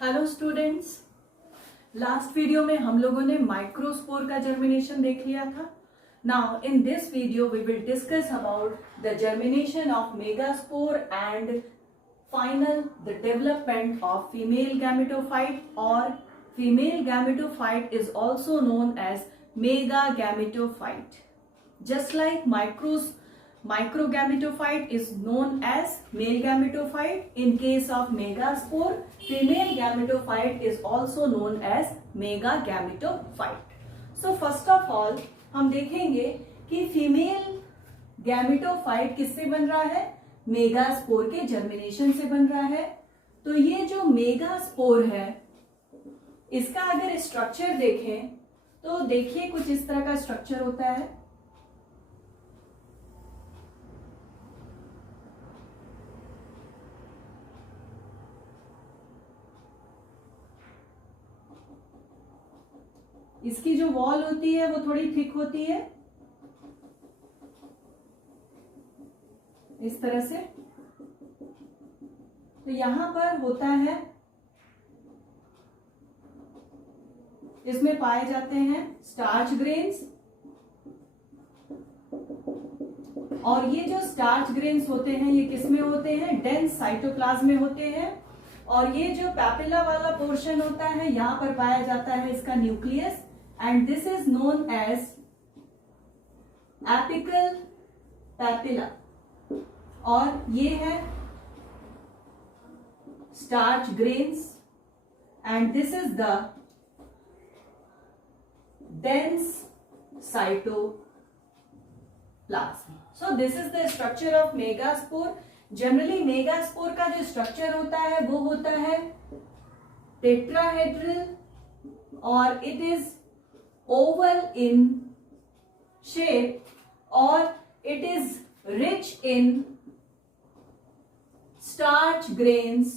Hello students, last video में हम लोगों ने माइक्रोस्पोर का जर्मिनेशन देख लिया था। Now in this video we will discuss about the germination of megaspore and final the development of female gametophyte और female gametophyte is also known as mega gametophyte. Just like microgametophyte is known as male gametophyte. In case of megaspore, female gametophyte is also known as megagametophyte. So first of all हम देखेंगे कि female gametophyte किससे बन रहा है? Megaspore के germination से बन रहा है। तो ये जो मेगास्पोर है इसका अगर स्ट्रक्चर देखें तो देखिए कुछ इस तरह का स्ट्रक्चर होता है। इसकी जो वॉल होती है वो थोड़ी थिक होती है इस तरह से। तो यहां पर होता है, इसमें पाए जाते हैं स्टार्च ग्रेन्स, और ये जो स्टार्च ग्रेन्स होते हैं ये किसमें होते हैं? डेंस साइटोप्लाज्म में होते हैं। और ये जो पैपिला वाला पोर्शन होता है यहां पर पाया जाता है इसका nucleus, and this is known as apical papilla। और ये है starch grains and this is the dense cytoplasm। So this is the structure of megaspore। Generally megaspore का जो structure होता है वो होता है tetrahedral और it is oval in shape or it is rich in starch grains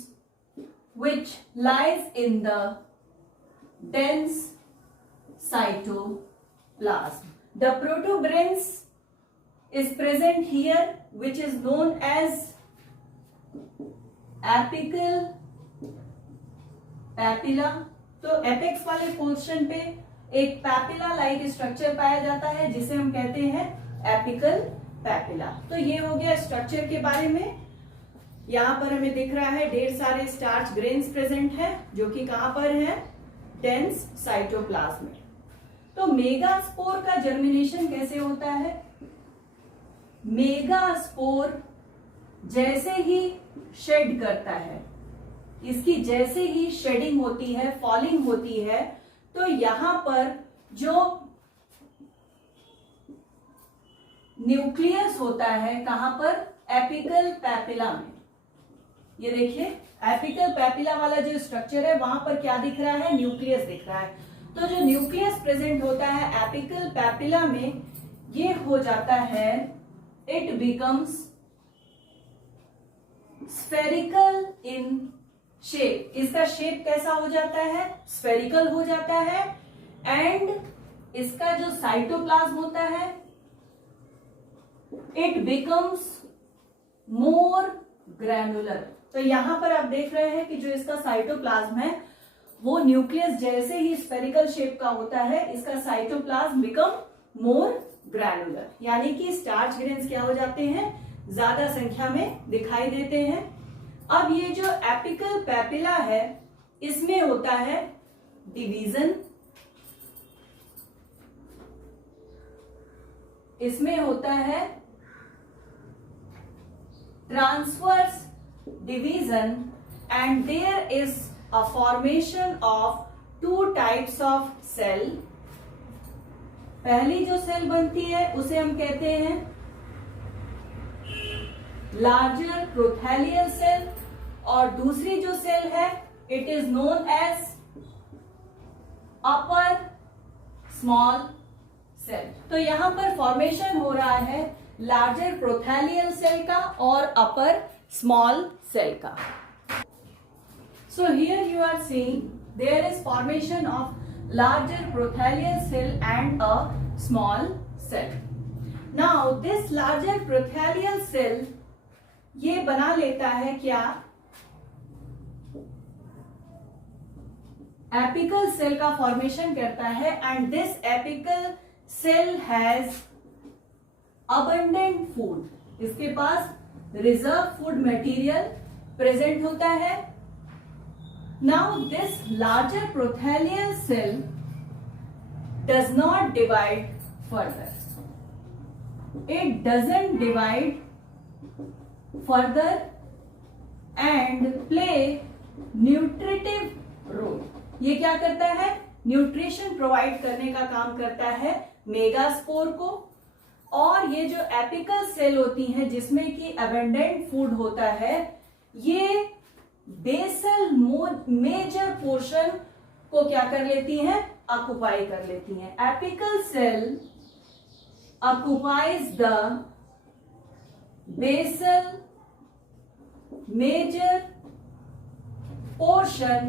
which lies in the dense cytoplasm. The protuberance is present here which is known as apical papilla। तो apex वाले portion पे एक papilla like structure पाया जाता है जिसे हम कहते हैं एपिकल पैपिला। तो ये हो गया स्ट्रक्चर के बारे में। यहां पर हमें दिख रहा है ढेर सारे स्टार्च ग्रेन्स प्रेजेंट है जो कि कहां पर है? डेंस साइटोप्लाज्म में। तो मेगास्पोर का जर्मिनेशन कैसे होता है? मेगास्पोर जैसे ही शेड करता है, इसकी जैसे ही शेडिंग होती है, फॉलिंग होती है, तो यहां पर जो न्यूक्लियस होता है कहां पर? एपिकल पैपिला में। ये देखिए एपिकल पैपिला वाला जो स्ट्रक्चर है वहां पर क्या दिख रहा है? न्यूक्लियस दिख रहा है। तो जो न्यूक्लियस प्रेजेंट होता है एपिकल पैपिला में ये हो जाता है, it becomes spherical in shape. इसका शेप कैसा हो जाता है? स्फेरिकल हो जाता है। एंड इसका जो साइटोप्लाज्म होता है इट बिकम्स मोर ग्रैनुलर। तो यहां पर आप देख रहे हैं कि जो इसका साइटोप्लाज्म है वो न्यूक्लियस जैसे ही स्फेरिकल शेप का होता है, इसका साइटोप्लाज्म बिकम मोर ग्रैनुलर, यानी कि स्टार्च ग्रेन्स क्या हो जाते हैं? ज्यादा संख्या में दिखाई देते हैं। अब ये जो एपिकल पैपिला है इसमें होता है डिवीजन, इसमें होता है transverse division and there is a formation of two types of cell. पहली जो सेल बनती है उसे हम कहते हैं लार्जर प्रोथैलियल सेल, और दूसरी जो सेल है it is known as upper small cell. तो यहां पर फॉर्मेशन हो रहा है लार्जर प्रोथैलियल सेल का और अपर स्मॉल सेल का। So here you are seeing there is formation of larger prothallial cell and a small cell. Now this larger prothallial cell ये बना लेता है क्या? एपिकल सेल का फॉर्मेशन करता है and this apical cell has abundant food, इसके पास रिजर्व फूड मटेरियल प्रेजेंट होता है. Now this larger prothallial cell does not divide further. It doesn't divide further and play nutritive role. ये क्या करता है? न्यूट्रिशन प्रोवाइड करने का काम करता है मेगास्पोर को. और ये जो एपिकल सेल होती हैं जिसमें कि अबंडेंट फूड होता है, ये बेसल मेजर पोर्शन को क्या कर लेती हैं? ऑक्युपाई कर लेती हैं. Apical cell occupies the basal major portion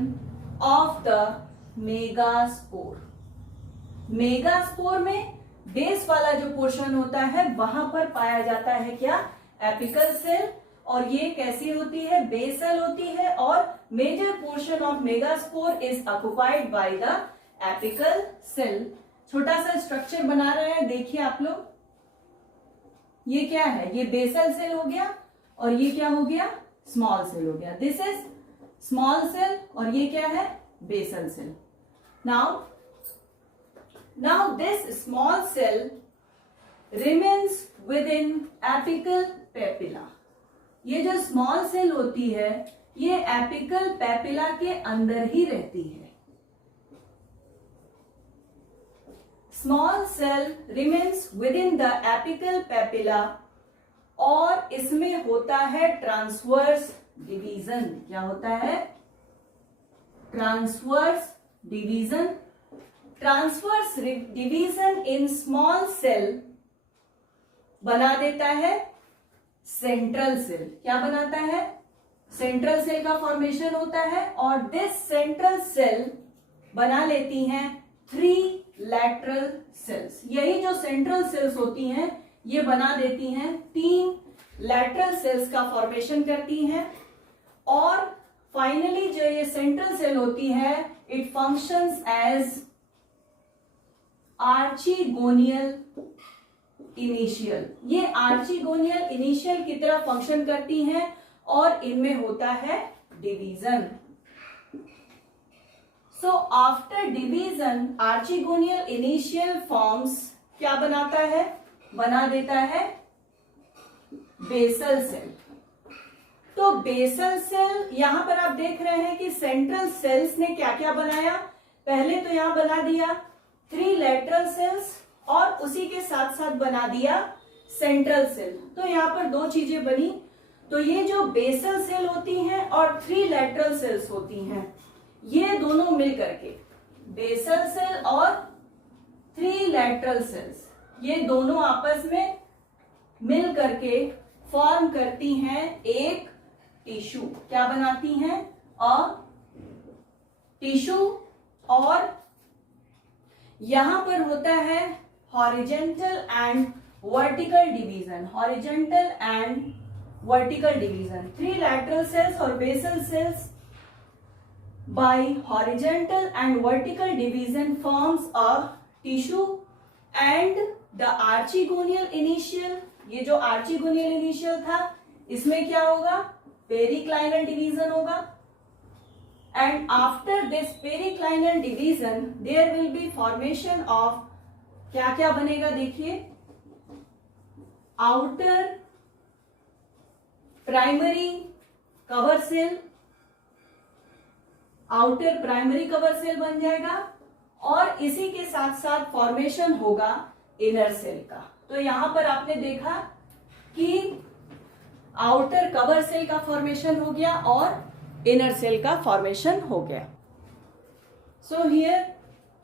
of the megaspore. Megaspore में बेस वाला जो पोर्शन होता है वहां पर पाया जाता है क्या? Apical cell. और ये कैसी होती है? बेसल होती है. और major portion of megaspore is occupied by the apical cell. छोटा सा स्ट्रक्चर बना रहे हैं, देखिए आप लोग. ये क्या है? ये बेसल सेल हो गया और ये क्या हो गया? स्मॉल सेल हो गया. दिस इज स्मॉल सेल और ये क्या है? Basal cell. Now this small cell remains within apical papilla. ये जो स्मॉल सेल होती है ये एपिकल पेपिला के अंदर ही रहती है. Small cell remains within the apical papilla और इसमें होता है ट्रांसवर्स डिवीजन. क्या होता है? Transverse division. Transverse division in small cell बना देता है सेंट्रल सेल. क्या बनाता है? सेंट्रल सेल का फॉर्मेशन होता है. और दिस सेंट्रल सेल बना लेती हैं 3 लैटरल सेल्स. यही जो सेंट्रल सेल्स होती हैं ये बना देती हैं 3 लैटरल सेल्स का फॉर्मेशन करती हैं. और फाइनली जो ये सेंट्रल सेल होती है इट फंक्शंस एज आर्चिगोनियल इनिशियल. ये आर्चिगोनियल इनिशियल की तरह फंक्शन करती हैं और इनमें होता है division. So after division, archegonial initial forms क्या बनाता है? बना देता है बेसल सेल. तो बेसल सेल यहां पर आप देख रहे हैं कि सेंट्रल सेल्स ने क्या क्या बनाया? पहले तो यहां बना दिया 3 लैटरल सेल्स और उसी के साथ साथ बना दिया सेंट्रल सेल. तो यहां पर 2 चीजें बनी. तो ये जो बेसल सेल होती हैं और 3 लैटरल सेल्स होती हैं ये दोनों मिल करके बेसल सेल और 3 लैटरल सेल्स ये दोनों आपस में मिल करके फॉर्म करती हैं एक टिश्यू. क्या बनाती हैं? टिश्यू. और यहां पर होता है horizontal and vertical division. Horizontal and vertical division. 3 lateral cells और basal cells by horizontal and vertical division forms a tissue and the archegonial initial. ये जो archegonial initial था इसमें क्या होगा? पेरिक्लाइनल डिवीजन होगा. and after this periclinal division there will be formation of क्या क्या बनेगा? देखिए, outer primary cover cell, outer primary cover cell बन जाएगा और इसी के साथ साथ फॉर्मेशन होगा इनर सेल का. तो यहां पर आपने देखा कि आउटर कवर सेल का फॉर्मेशन हो गया और इनर सेल का फॉर्मेशन हो गया. So here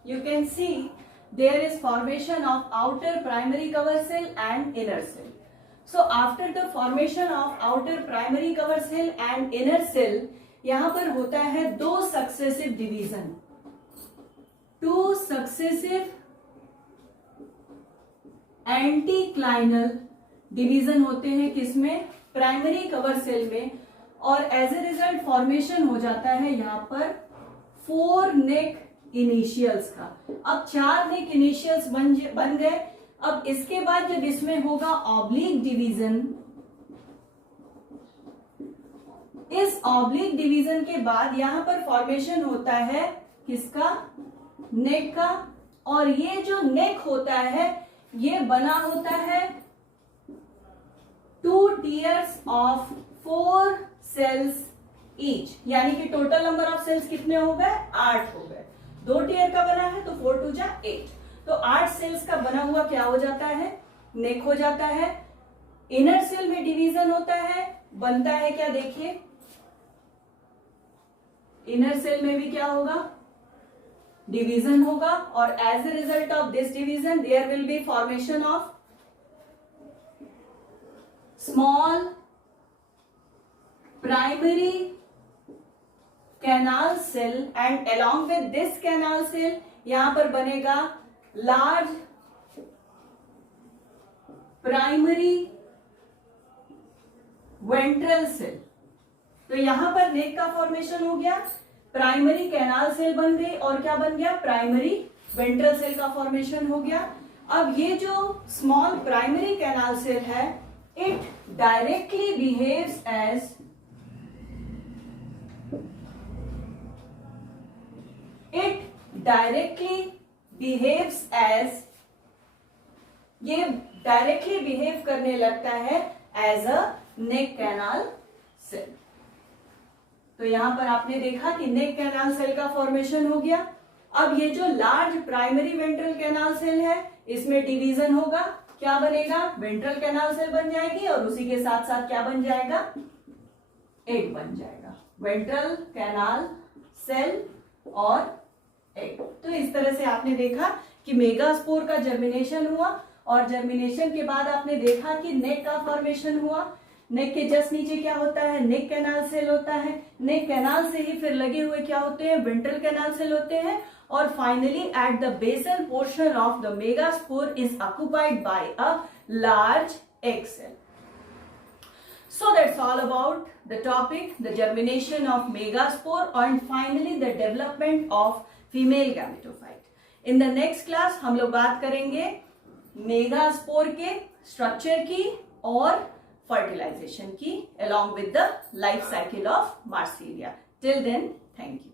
you can see there is formation of outer primary cover cell and inner cell. So after the formation of outer primary cover cell and inner cell यहां पर होता है 2 successive division. 2 successive anticlinal division होते हैं किसमें? Primary cover cell में. और as a result formation हो जाता है यहां पर 4 नेक इनिशियल्स का। अब 4 नेक इनिशियल्स बन गए। अब इसके बाद जब इसमें होगा ऑब्लिक डिवीजन, इस ऑब्लिक डिवीजन के बाद यहां पर फॉर्मेशन होता है किसका? नेक का। और ये जो नेक होता है ये बना होता है 2 tiers ऑफ 4 सेल्स ईच, यानी कि टोटल नंबर ऑफ सेल्स कितने हो गए? 8 हो गए। 2 टीयर का बना है तो 4 2 जा 8, तो 8 सेल्स का बना हुआ क्या हो जाता है? नेक हो जाता है। इनर सेल में डिवीजन होता है, बनता है क्या? देखिए इनर सेल में भी क्या होगा? डिवीजन होगा, और as a result of this division there will be formation of small primary canal cell, and along with this canal cell यहां पर बनेगा लार्ज प्राइमरी वेंट्रल सेल। तो यहां पर नेक का फॉर्मेशन हो गया, प्राइमरी कैनाल सेल बन गई, और क्या बन गया? प्राइमरी वेंट्रल सेल का फॉर्मेशन हो गया। अब ये जो स्मॉल प्राइमरी कैनाल सेल है, इट डायरेक्टली बिहेव्स एज ये डायरेक्टली बिहेव करने लगता है as a neck canal cell. तो यहां पर आपने देखा कि नेक कैनाल सेल का फॉर्मेशन हो गया। अब ये जो large primary ventral canal cell है इसमें डिवीजन होगा, क्या बनेगा? वेंट्रल कैनाल सेल बन जाएगी, और उसी के साथ साथ क्या बन जाएगा? एग बन जाएगा, वेंट्रल कैनाल सेल और एग। तो इस तरह से आपने देखा कि मेगास्पोर का जर्मिनेशन हुआ, और जर्मिनेशन के बाद आपने देखा कि नेक का फॉर्मेशन हुआ। नेक के जस्ट नीचे क्या होता है? नेक कैनाल सेल होता है। नेक कैनाल से ही फिर लगे हुए क्या होते हैं? वेंट्रल कैनाल सेल होते हैं। और finally at the basal portion of the megaspore is occupied by a large egg cell. So that's all about the topic, the germination of megaspore and finally the development of female gametophyte. In the next class हम लोग बात करेंगे megaspore के structure की और fertilisation की along with the life cycle of Marsilea. Till then, thank you.